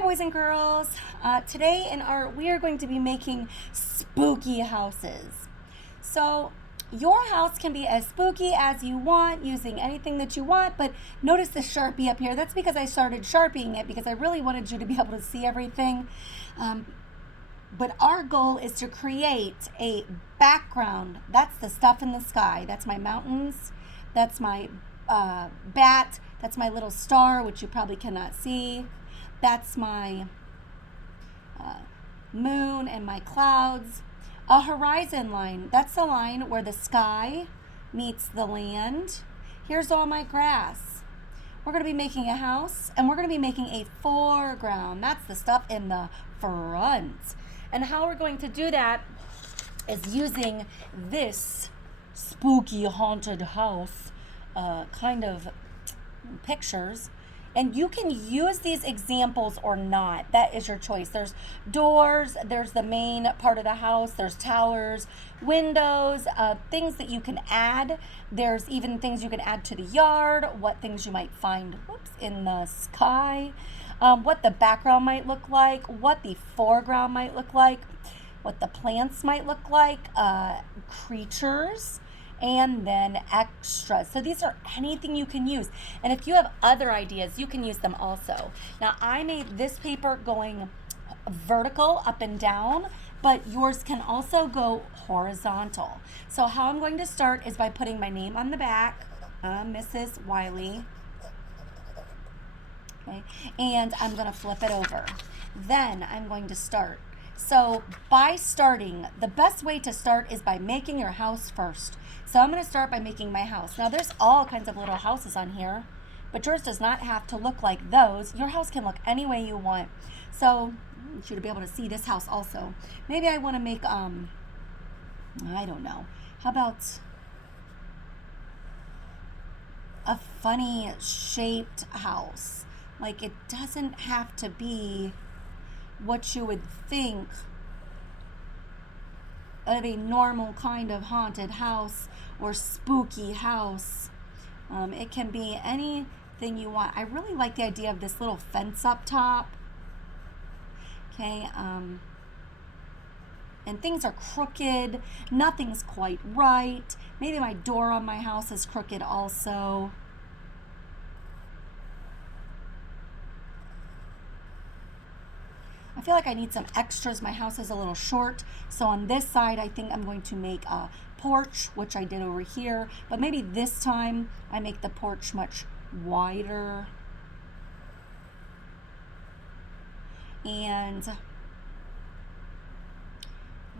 Hi boys and girls. Today in art we are going to be making spooky houses. So your house can be as spooky as you want using anything that you want, but notice the Sharpie up here. That's because I started Sharpieing it because I really wanted you to be able to see everything. But our goal is to create a background. That's the stuff in the sky. That's my mountains. That's my bat. That's my little star, which you probably cannot see. That's my moon and my clouds. A horizon line, that's the line where the sky meets the land. Here's all my grass. We're going to be making a house, and we're going to be making a foreground. That's the stuff in the front. And how we're going to do that is using this spooky haunted house kind of pictures. And you can use these examples or not. That is your choice. There's doors, there's the main part of the house, there's towers, windows, things that you can add. There's even things you can add to the yard, what things you might find in the sky, what the background might look like, what the foreground might look like, what the plants might look like, creatures, and then extras. So these are anything you can use. And if you have other ideas, you can use them also. Now I made this paper going vertical up and down, but yours can also go horizontal. So how I'm going to start is by putting my name on the back, Mrs. Wiley. Okay, and I'm going to flip it over. Then I'm going to start. So by starting, the best way to start is by making your house first. So I'm going to start by making my house. Now there's all kinds of little houses on here, but yours does not have to look like those. Your house can look any way you want. So you should be able to see this house also. Maybe I want to make, I don't know. How about a funny shaped house? Like it doesn't have to be what you would think of a normal kind of haunted house or spooky house. It can be anything you want. I really like the idea of this little fence up top. Okay, and things are crooked. Nothing's quite right. Maybe my door on my house is crooked also. I feel like I need some extras. My house is a little short. So on this side, I think I'm going to make a porch, which I did over here. But maybe this time I make the porch much wider. And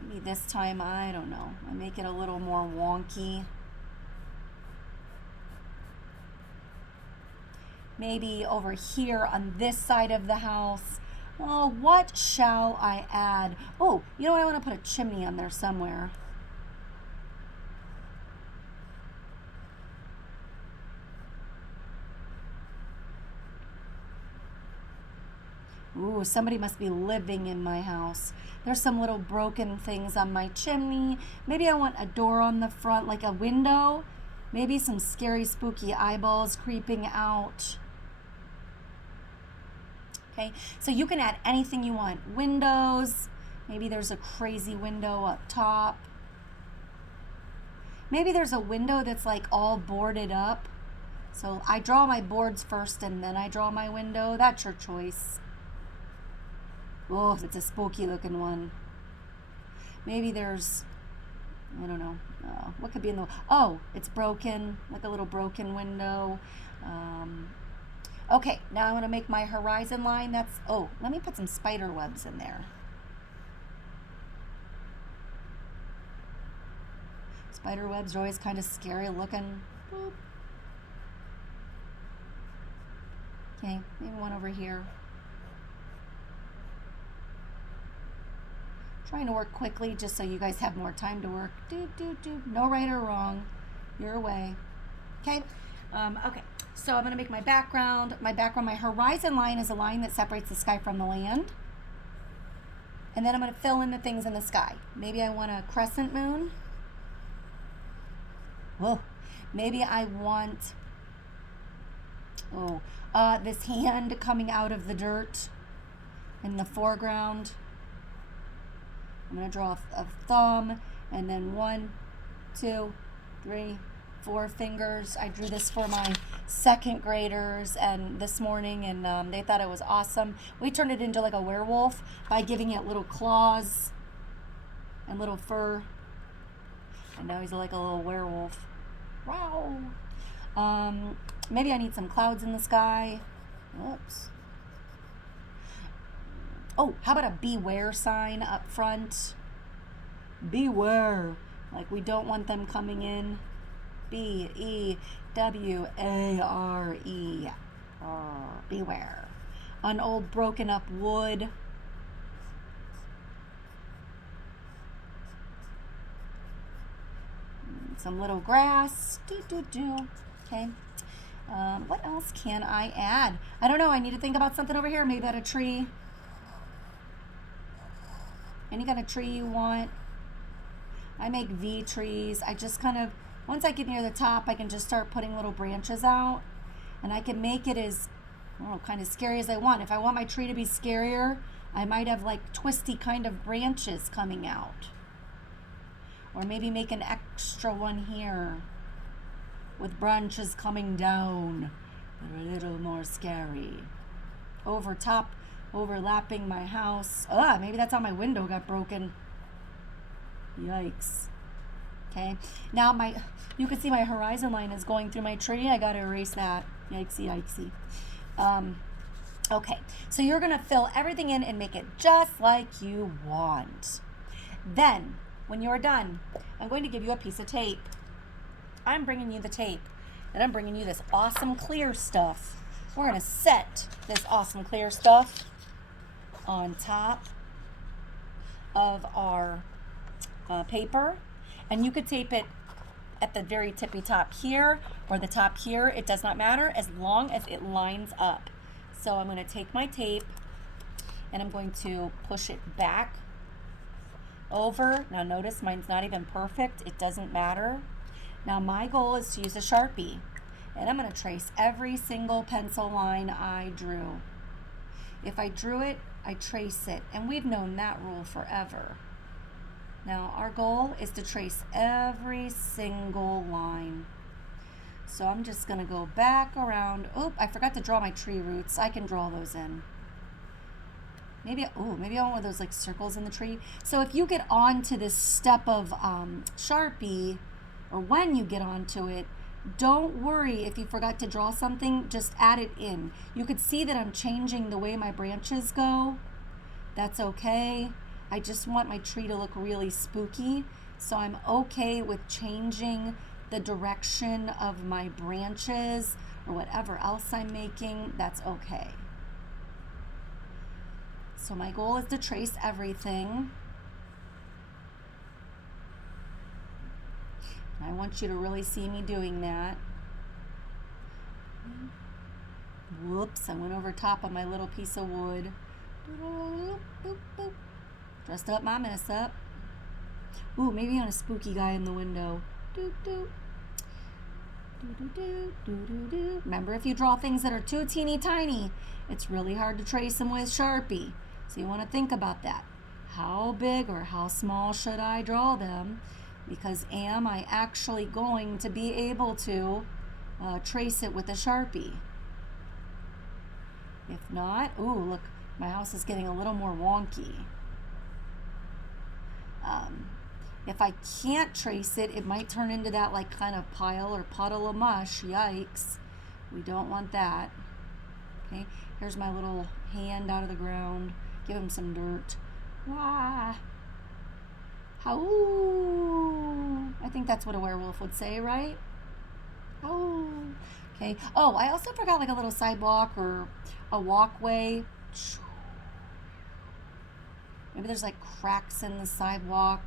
maybe this time, I don't know, I make it a little more wonky. Maybe over here on this side of the house, oh, what shall I add? Oh, you know what? I want to put a chimney on there somewhere. Ooh, somebody must be living in my house. There's some little broken things on my chimney. Maybe I want a door on the front, like a window. Maybe some scary, spooky eyeballs creeping out. Okay, so you can add anything you want. Windows, maybe there's a crazy window up top. Maybe there's a window that's like all boarded up. So I draw my boards first and then I draw my window. That's your choice. Oh, it's a spooky looking one. Maybe there's, I don't know, what could be in the, oh, it's broken, like a little broken window. Okay, now I'm going to make my horizon line. That's, oh, let me put some spider webs in there. Spider webs are always kind of scary looking. Boop. Okay, maybe one over here. Trying to work quickly just so you guys have more time to work. No right or wrong. Your way. Okay? Okay. So I'm going to make my background. My horizon line is a line that separates the sky from the land. And then I'm going to fill in the things in the sky. Maybe I want a crescent moon. Whoa. Maybe I want, this hand coming out of the dirt. In the foreground, I'm going to draw a thumb, and then 1, 2, 3, 4 fingers. I drew this for my second graders and this morning, and they thought it was awesome. We turned it into like a werewolf by giving it little claws and little fur. And now he's like a little werewolf. Wow. Maybe I need some clouds in the sky. Oops. Oh, how about a beware sign up front? Beware. Like we don't want them coming in. B-E-W-A-R-E. Beware. On old broken up wood. Some little grass. Okay. What else can I add? I don't know. I need to think about something over here. Maybe about a tree. Any kind of tree you want. I make V trees. I just kind of, once I get near the top, I can just start putting little branches out. And I can make it as, kind of scary as I want. If I want my tree to be scarier, I might have like twisty kind of branches coming out. Or maybe make an extra one here with branches coming down. They're a little more scary. Over top, overlapping my house. Maybe that's how my window got broken. Yikes. Okay. Now you can see my horizon line is going through my tree. I got to erase that. Yikesy. Okay. So you're going to fill everything in and make it just like you want. Then, when you're done, I'm going to give you a piece of tape. I'm bringing you the tape, and I'm bringing you this awesome clear stuff. We're going to set this awesome clear stuff on top of our paper, and you could tape it at the very tippy top here or the top here. It does not matter as long as it lines up. So I'm going to take my tape and I'm going to push it back over. Now notice mine's not even perfect. It doesn't matter. Now my goal is to use a Sharpie, and I'm going to trace every single pencil line I drew. If I drew it, I trace it, and we've known that rule forever. Now our goal is to trace every single line. So I'm just going to go back around. Oh, I forgot to draw my tree roots. I can draw those in. Maybe I want one of those like circles in the tree. So if you get onto this step of Sharpie, or when you get onto it, don't worry if you forgot to draw something, just add it in. You could see that I'm changing the way my branches go. That's okay. I just want my tree to look really spooky, so I'm okay with changing the direction of my branches or whatever else I'm making. That's okay. So my goal is to trace everything. I want you to really see me doing that. Whoops, I went over top of my little piece of wood. Dressed up my mess up. Ooh, maybe on a spooky guy in the window. Remember, if you draw things that are too teeny tiny, it's really hard to trace them with Sharpie. So you want to think about that. How big or how small should I draw them? Because am I actually going to be able to trace it with a Sharpie? If not, ooh, look, my house is getting a little more wonky. If I can't trace it, it might turn into that like kind of pile or puddle of mush. Yikes. We don't want that. Okay, here's my little hand out of the ground. Give him some dirt. Wah. How? I think that's what a werewolf would say, right? Oh. Okay. Oh, I also forgot like a little sidewalk or a walkway. Maybe there's like cracks in the sidewalk.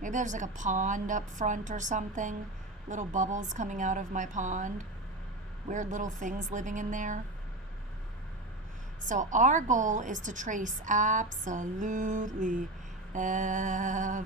Maybe there's like a pond up front or something. Little bubbles coming out of my pond. Weird little things living in there. So our goal is to trace absolutely everything.